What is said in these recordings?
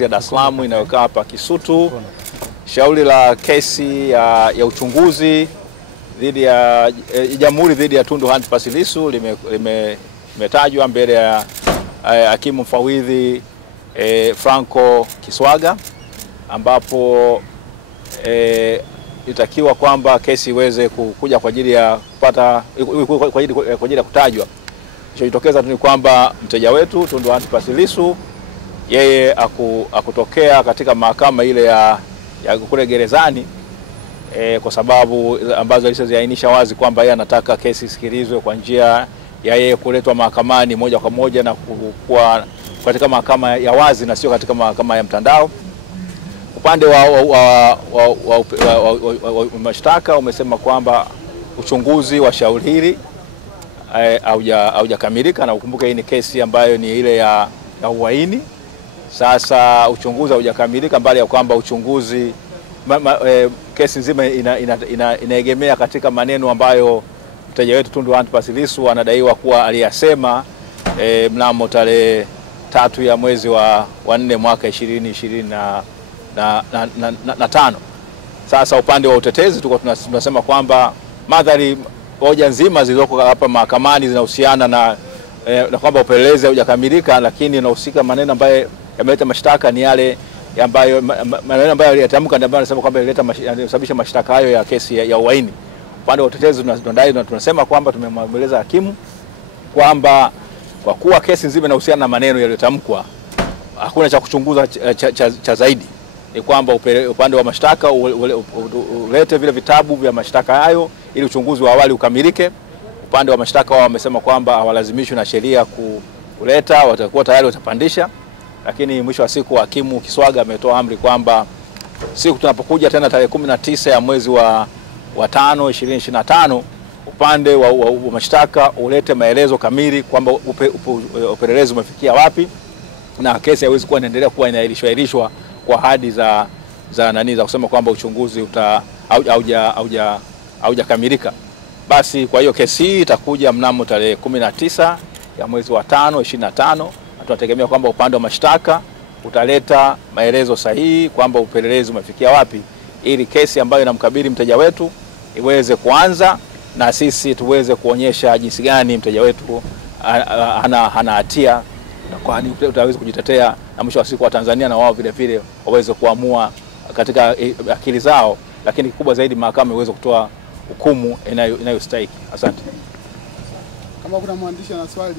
ya Dar es Salaam inayokaa hapa Kisutu. Shauri la kesi ya uchunguzi dhidi ya jamhuri dhidi ya Tundu Antipas Lissu limetajwa mbele ya hakimu mfawidhi Franco Kiswaga, ambapo itakiwa kwamba kesi iweze kuja kwa ajili ya kupata kwa ajili ya kutajwa. Kilichotokeza ni kwamba mteja wetu Tundu Antipas Lissu yeye akutokea katika mahakama ile ya kule gerezani kwa sababu ambazo alizoziainisha wazi kwamba yeye anataka kesi isikilizwe kwa njia ya yeye kuletwa mahakamani moja kwa moja na kuwa katika mahakama ya wazi na sio katika mahakama ya mtandao. Upande wa mashtaka umesema kwamba uchunguzi wa shauri hili haujakamilika, na ukumbuke hii ni kesi ambayo ni ile ya uhaini. Sasa uchunguzi haujakamilika, mbali ya kwamba uchunguzi kesi nzima inaegemea katika maneno ambayo mteja wetu Tundu Antipas Lissu anadaiwa kuwa aliyasema mnamo tarehe 3 ya mwezi wa 4 mwaka 2025. Sasa upande wa utetezi tunasema kwamba madhari hoja nzima zilizoko hapa mahakamani zinahusiana na kwamba upelelezi haujakamilika, lakini inahusika maneno ambayo yameleta mashtaka ni yale ambayo maneno ambayo aliyatamka ndio anasema kwamba ilisababisha mashtaka hayo ya kesi ya uhaini. Upande wa utetezi tunasema kwamba tumemweleza hakimu kwamba kwa kuwa kesi nzima inahusiana na maneno yaliyotamkwa, hakuna cha kuchunguza cha zaidi. Ni kwamba upande wa mashtaka ulete vile vitabu vya mashtaka hayo ili uchunguzi wa awali ukamilike. Upande wa mashtaka wao wamesema kwamba hawalazimishwi na sheria kuleta, watakuwa tayari watapandisha. Lakini mwisho wa siku hakimu Kiswaga ametoa amri kwamba siku tunapokuja tena tarehe 19 ya mwezi wa 5 2025, upande wa mashtaka ulete maelezo kamili kwamba upelelezi umefikia wapi, na kesi haiwezi kuwa inaendelea kuwa inaahirishwa kwa ahadi za kusema kwamba uchunguzi haujakamilika. Basi kwa hiyo kesi hii itakuja mnamo tarehe 19 ya mwezi wa 5 2025. Tunategemea kwamba upande wa mashtaka utaleta maelezo sahihi kwamba upelelezi umefikia wapi, ili kesi ambayo inamkabili mteja wetu iweze kuanza na sisi tuweze kuonyesha jinsi gani mteja wetu hana hatia na kwani utaweza kujitetea, na mwisho wa siku wa Tanzania na wao vile vile waweze kuamua katika akili zao, lakini kikubwa zaidi mahakama iweze kutoa hukumu inayostahili. Asante. Kama kuna mwandishi ana swali,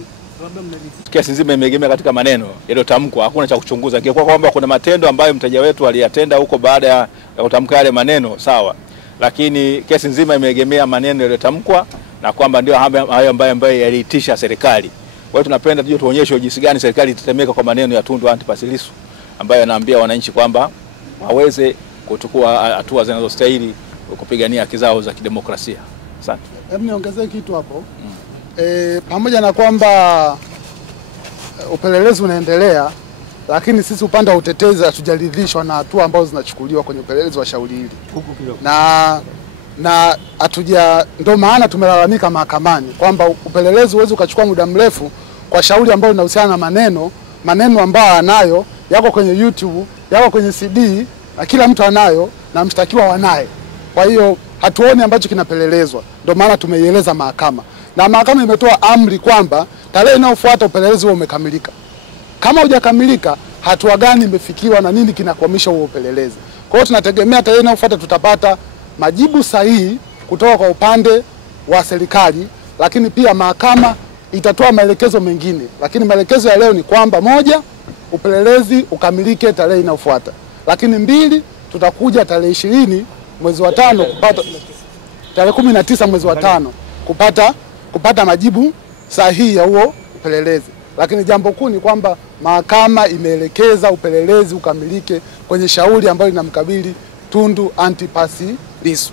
kesi nzima imeegemea katika maneno yaliyotamkwa, hakuna cha kuchunguza. Kwa kwamba kuna matendo ambayo mteja wetu aliyatenda huko baada ya kutamka yale maneno, sawa, lakini kesi nzima imeegemea maneno yaliyotamkwa na kwamba ndio hayo ambayo yaliitisha serikali. Kwa hiyo tunapenda tuje tuonyeshe jinsi gani serikali itatemeka kwa maneno ya Tundu Antipas Lissu ambayo anaambia wananchi kwamba waweze kuchukua hatua zinazostahili kupigania haki zao za kidemokrasia. Asante. Hebu niongezee kitu hapo. Pamoja na kwamba upelelezi unaendelea, lakini sisi upande wa utetezi hatujaridhishwa na hatua ambazo zinachukuliwa kwenye upelelezi wa shauri hili. Na ndio maana tumelalamika mahakamani kwamba upelelezi huwezi ukachukua muda mrefu kwa shauri ambalo linahusiana na maneno ambayo anayo yako kwenye YouTube, yako kwenye CD na kila mtu anayo na mshtakiwa wanaye. Kwa hiyo hatuoni ambacho kinapelelezwa. Ndio maana tumeieleza mahakama. Na mahakama imetoa amri kwamba tarehe inayofuata upelelezi huo umekamilika. Kama hujakamilika, hatua gani imefikiwa na nini kinakwamisha huo upelelezi. Kwa hiyo tunategemea tarehe inayofuata tutapata majibu sahihi kutoka kwa upande wa serikali, lakini pia mahakama itatoa maelekezo mengine. Lakini maelekezo ya leo ni kwamba 1, upelelezi ukamilike tarehe inayofuata. Lakini 2, tutakuja tarehe 20 mwezi wa 5 kupata tarehe 19 mwezi wa 5 kupata majibu sahihi ya huo upelelezi. Lakini jambo kuu ni kwamba mahakama imeelekeza upelelezi ukamilike kwenye shauri ambalo linamkabili Tundu Antipas Lissu.